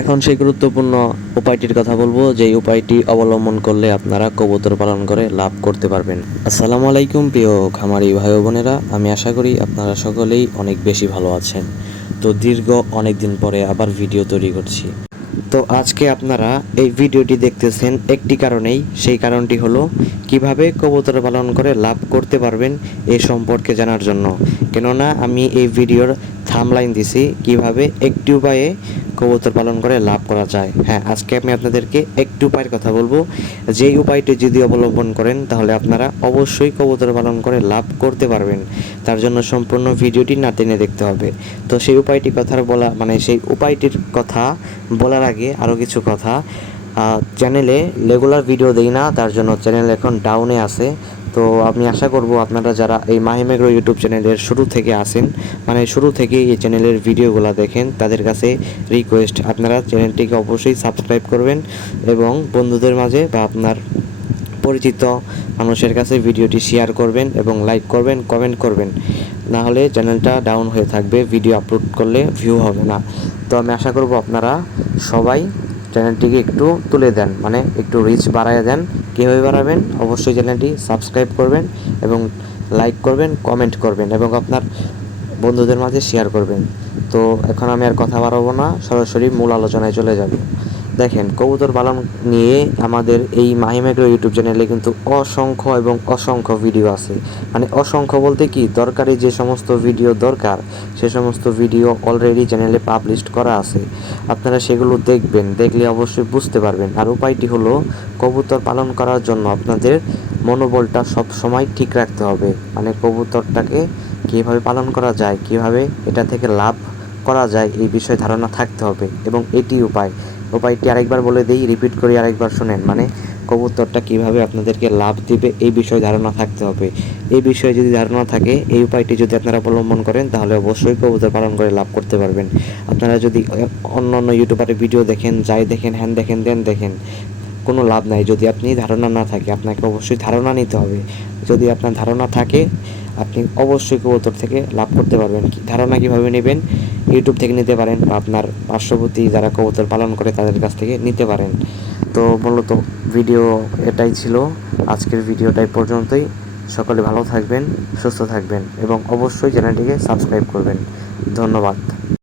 এখন সেই গুরুত্বপূর্ণ উপায়টির কথা বলবো, যেই উপায়টি অবলম্বন করলে আপনারা কবুতর পালন করে লাভ করতে পারবেন। আসসালামু আলাইকুম প্রিয় খামারি ভাই ও বোনেরা, আমি আশা করি আপনারা সকলেই অনেক বেশি ভালো আছেন। তো দীর্ঘ অনেক দিন পরে আবার ভিডিও তৈরি করছি। তো আজকে আপনারা এই ভিডিওটি দেখতেছেন একটি কারণেই, সেই কারণটি হলো কিভাবে কবুতর পালন করে লাভ করতে পারবেন এই সম্পর্কে জানার জন্য। কেননা আমি এই ভিডিওর থাম্বনেইল দিছি কিভাবে একটি উপায়ে কবুতর পালন করে লাভ করা যায়। হ্যাঁ, আজকে আমি আপনাদেরকে একটি উপায়ের কথা বলবো, যেই উপায়টি যদি অবলম্বন করেন তাহলে আপনারা অবশ্যই কবুতর পালন করে লাভ করতে পারবেন। তার জন্য সম্পূর্ণ ভিডিওটি না টেনে দেখতে হবে। তো সেই উপায়টির কথা বলা সেই উপায়টির কথা বলার আগে আরও কিছু কথা। চ্যানেলে রেগুলার ভিডিও দেই না, তার জন্য চ্যানেল এখন ডাউনে আছে। তো আমি আশা করব আপনারা যারা এই মাহিম এগ্রো ইউটিউব চ্যানেলের শুরু থেকে আসেন, শুরু থেকে এই চ্যানেলের ভিডিওগুলো দেখেন, তাদের কাছে রিকোয়েস্ট আপনারা চ্যানেলটিকে অবশ্যই সাবস্ক্রাইব করবেন এবং বন্ধুদের মাঝে বা আপনার পরিচিত মানুষের কাছে ভিডিওটি শেয়ার করবেন এবং লাইক করবেন, কমেন্ট করবেন। না হলে চ্যানেলটা ডাউন হয়ে থাকবে, ভিডিও আপলোড করলে ভিউ হবে না। তো আমি আশা করব আপনারা সবাই চ্যানেলটিকে একটু তুলে দেন, একটু রিচ বাড়ায় দেন। কীভাবে বাড়াবেন? অবশ্যই চ্যানেলটি সাবস্ক্রাইব করবেন এবং লাইক করবেন, কমেন্ট করবেন এবং আপনার বন্ধুদের মাঝে শেয়ার করবেন। তো এখন আমি আর কথা বাড়াবো না, সরাসরি মূল আলোচনায় চলে যাব। দেখেন, কবুতর পালন নিয়ে আমাদের এই মাহিম এগ্রো ইউটিউব চ্যানেলে কিন্তু অসংখ্য এবং অসংখ্য ভিডিও আছে। অসংখ্য বলতে কি, দরকারি যে সমস্ত ভিডিও দরকার সে সমস্ত ভিডিও অলরেডি চ্যানেলে পাবলিশ করা আছে। আপনারা সেগুলো দেখবেন, দেখলে অবশ্যই বুঝতে পারবেন। আর উপায়টি হলো, কবুতর পালন করার জন্য আপনাদের মনোবলটা সব সময় ঠিক রাখতে হবে। কবুতরটাকে কীভাবে পালন করা যায়, কীভাবে এটা থেকে লাভ করা যায়, এই বিষয়ে ধারণা থাকতে হবে। এবং এটি উপায়টি আরেকবার বলে দিই, রিপিট করি আরেকবার শুনেন। কবুতরটা কিভাবে আপনাদেরকে লাভ দিবে এই বিষয়ে ধারণা থাকতে হবে। এই বিষয়ে যদি ধারণা থাকে, এই উপায়টি যদি আপনারা অবলম্বন করেন তাহলে অবশ্যই কবুতর পালন করে লাভ করতে পারবেন। আপনারা যদি অন্য অন্য ইউটিউবারের ভিডিও দেখেন, যাই দেখেন, হ্যান দেখেন, দেন দেখেন, কোনো লাভ নাই যদি আপনি ধারণা না থাকে। আপনাকে অবশ্যই ধারণা নিতে হবে। যদি আপনার ধারণা থাকে, আপনি অবশ্যই কবুতর থেকে লাভ করতে পারবেন। ধারণা কীভাবে নেবেন? ইউটিউব থেকে নিতে পারেন বা আপনার পার্শ্ববর্তী যারা কবুতর পালন করে তাদের কাছ থেকে নিতে পারেন। তো মূলত ভিডিও এটাই ছিল, আজকের ভিডিওটাই পর্যন্তই। সকলে ভালো থাকবেন, সুস্থ থাকবেন এবং অবশ্যই চ্যানেলটিকে সাবস্ক্রাইব করবেন। ধন্যবাদ।